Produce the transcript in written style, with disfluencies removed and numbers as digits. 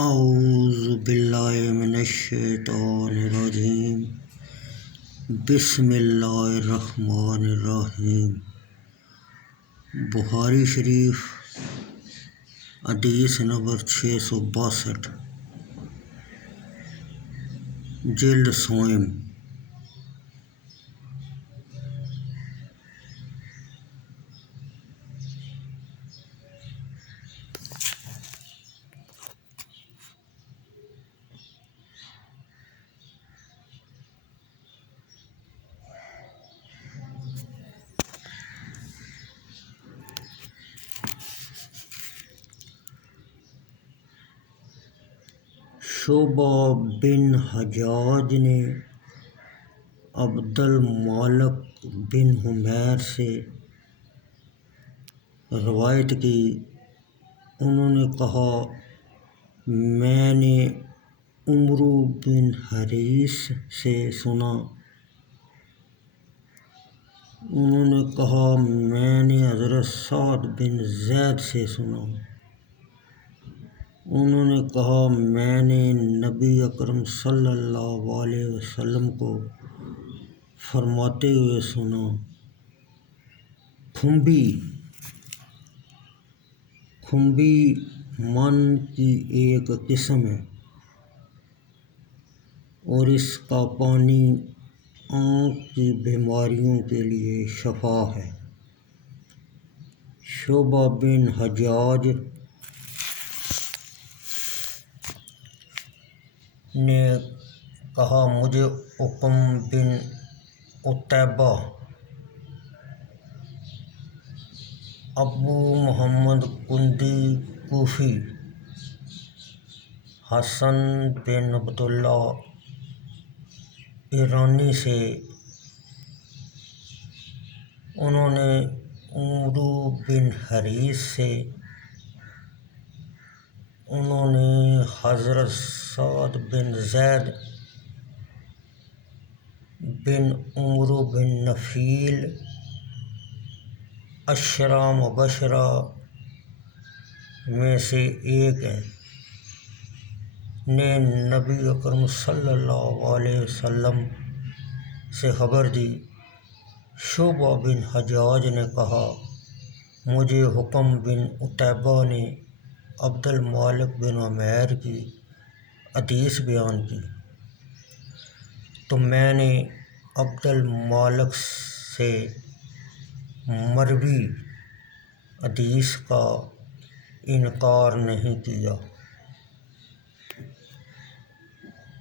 اعوذ باللہ من الشیطان الرجیم بسم اللہ الرحمن الرحیم۔ بخاری شریف حدیث نمبر 662، جلد سوئم۔ شعبہ بن حجاج نے عبد المالک بن حمیر سے روایت کی، انہوں نے کہا میں نے عمرو بن حریث سے سنا، انہوں نے کہا میں نے حضرت سعد بن زید سے سنا، انہوں نے کہا میں نے نبی اکرم صلی اللہ علیہ وسلم کو فرماتے ہوئے سنا، کھمبی من کی ایک قسم ہے اور اس کا پانی آنکھ کی بیماریوں کے لیے شفا ہے۔ شعبہ بن حجاج نے کہا مجھے حکم بن عتیبہ، ابو محمد کندی کوفی، حسن بن عبداللہ ایرانی سے، انہوں نے عمرو بن حریث سے، انہوں نے حضرت سعد بن زید بن عمرو بن نفیل عشرہ مبشرہ میں سے ایک ہے، نے نبی اکرم صلی اللہ علیہ وسلم سے خبر دی۔ شعبہ بن حجاج نے کہا مجھے حکم بن عتیبہ نے عبد المالک بن حمیر کی حدیث بیان کی، تو میں نے عبد المالک سے مروی حدیث کا انکار نہیں کیا۔